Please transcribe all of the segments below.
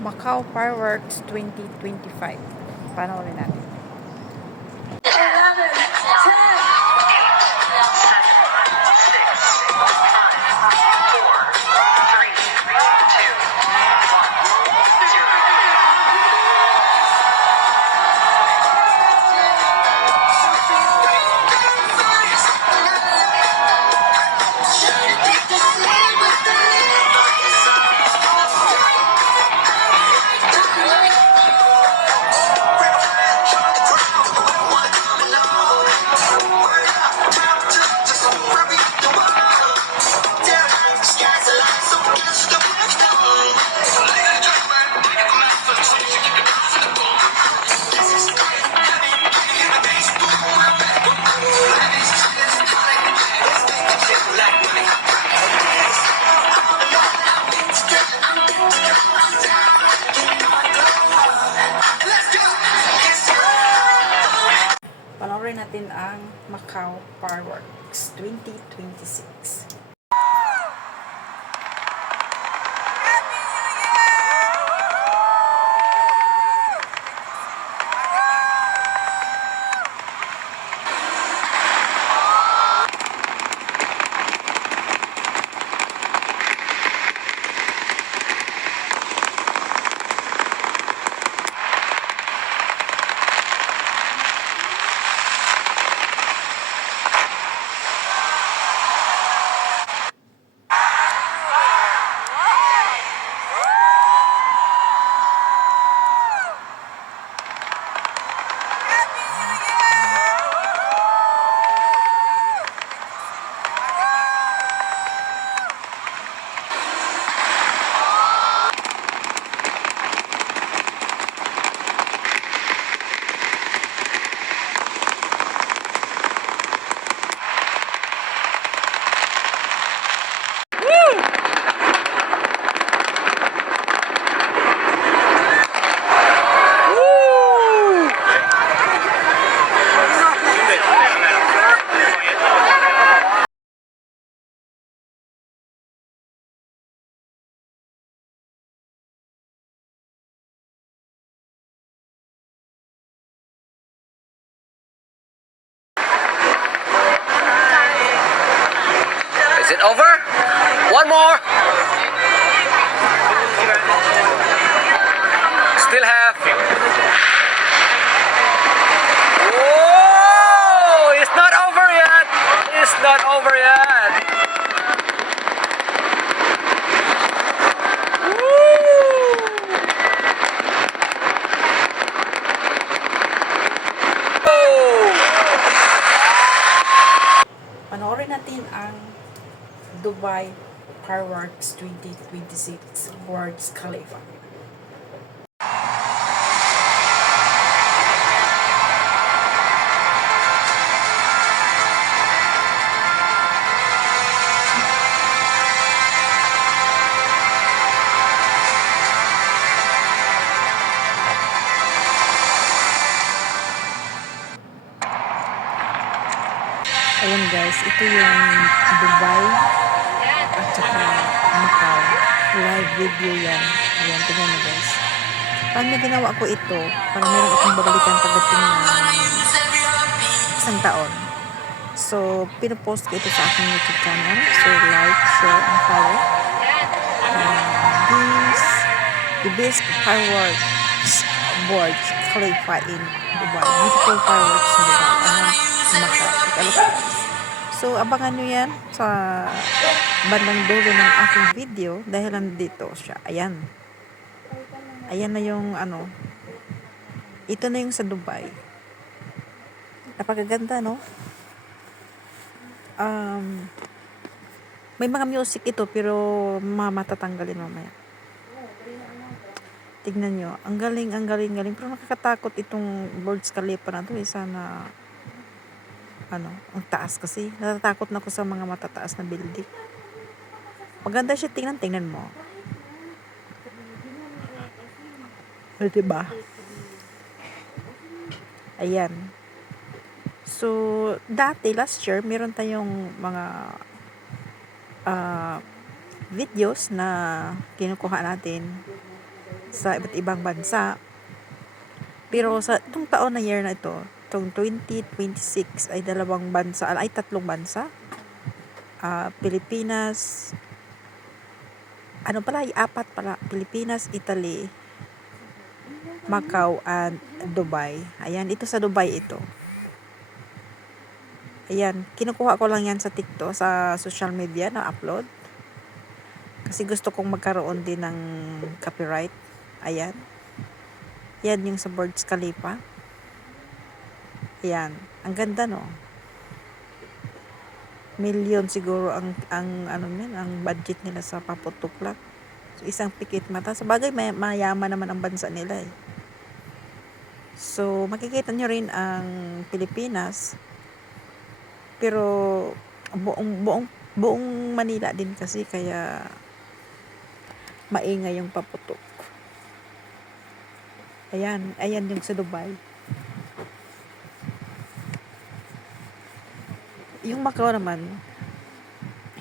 Macau Fireworks 2025. Panoorin natin. 11, Panoorin natin ang Macau Fireworks 2026. Is it over? One more. Still half. Oh, it's not over yet. It's not over yet. Panoorin natin ang Dubai Fireworks 2026 Burj Khalifa. Ayan guys, ito yung Dubai at saka Macau. Live video yan. Ayan, tingnan mo guys. Paano ginawa ko ito? Para meron akong babalikan pagdating ng isang taon. So, pinopost ko ito sa aking YouTube channel. So, like, share, and follow. The best fireworks Burj Khalifa in Dubai. Beautiful fireworks in Dubai. Macau. So, abangan nyo yan sa bandang dulo ng aking video dahil nandito siya. Ayan. Ayan na yung ano. Ito na yung sa Dubai. Napakaganda, no? May mga music ito pero matatanggalin mamaya. Tignan nyo. Ang galing. Pero nakakatakot itong Burj Khalifa na to. Sana ang taas kasi. Natatakot na ako sa mga matataas na building. Maganda siya tingnan mo. Diba? Ayan. So, dati, last year, meron tayong mga videos na kinukuha natin sa iba't ibang bansa. Pero sa itong taon na year na ito, itong 2026 ay tatlong bansa. Pilipinas, apat pala. Pilipinas, Italy, Macau, and Dubai. Ayan, ito sa Dubai ito. Ayan, kinukuha ko lang yan sa TikTok, sa social media na upload. Kasi gusto kong magkaroon din ng copyright. Ayan. Yan yung sa Burj Khalifa. Ayan, ang ganda no. Million siguro ang budget nila sa paputok lang. So, isang pikit mata. Sa bagay, mayaman naman ang bansa nila eh. So, makikita nyo rin ang Pilipinas. Pero, buong Manila din kasi, kaya maingay yung paputok. Ayan yung sa Dubai. Yung Macau naman,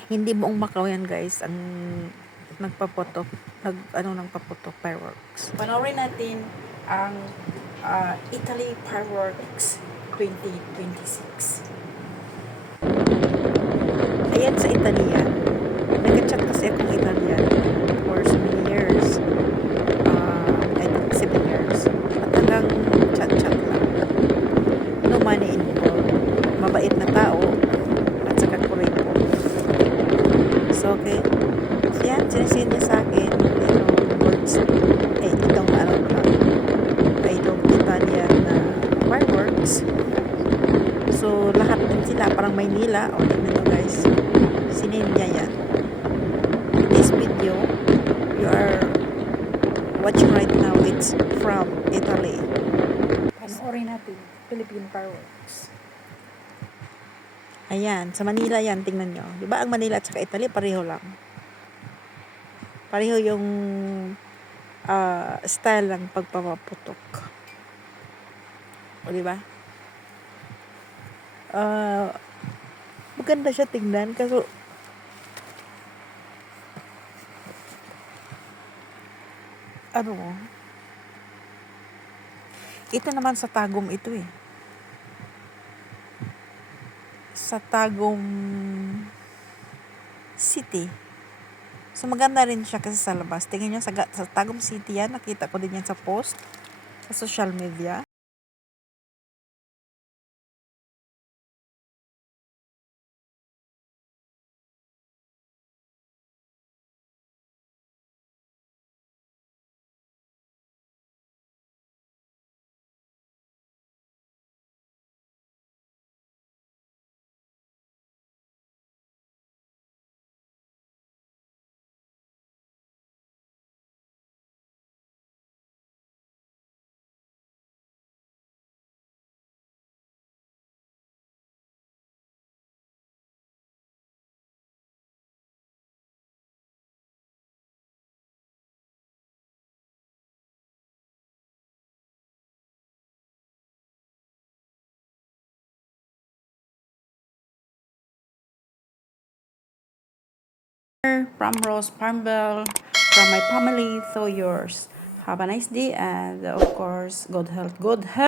hindi buong Macau yan guys, ang nagpaputok, fireworks. Panoorin natin ang Italy fireworks 2026. Ayan sa Italy yan. Nag-chat kasi akong Italian for so many years. I think 7 years. At hanggang chat-chat lang. No money involved. Mabait na tao. At saka kulit po. So, okay. So, yan. Sinisin niya sa akin words. Itong Italian na fireworks. So, lahat din sila. Parang Maynila. O, tignan nyo guys. Sinin niya yan. In this video, you are watching right now. It's from Italy. Panoorin natin. Philippine fireworks. Ayan, sa Manila yan, tingnan nyo. Diba ang Manila at saka Italy, pareho lang. Pareho yung style ng pagpapaputok. O, diba? Maganda siya tingnan, kaso ito naman sa Tagum ito eh. Sa Tagum City. So, maganda rin siya kasi sa labas. Tingnan nyo, sa Tagum City yan. Nakita ko din yan sa post sa social media. From Rose Farmville, from my family to yours. Have a nice day and of course, good health.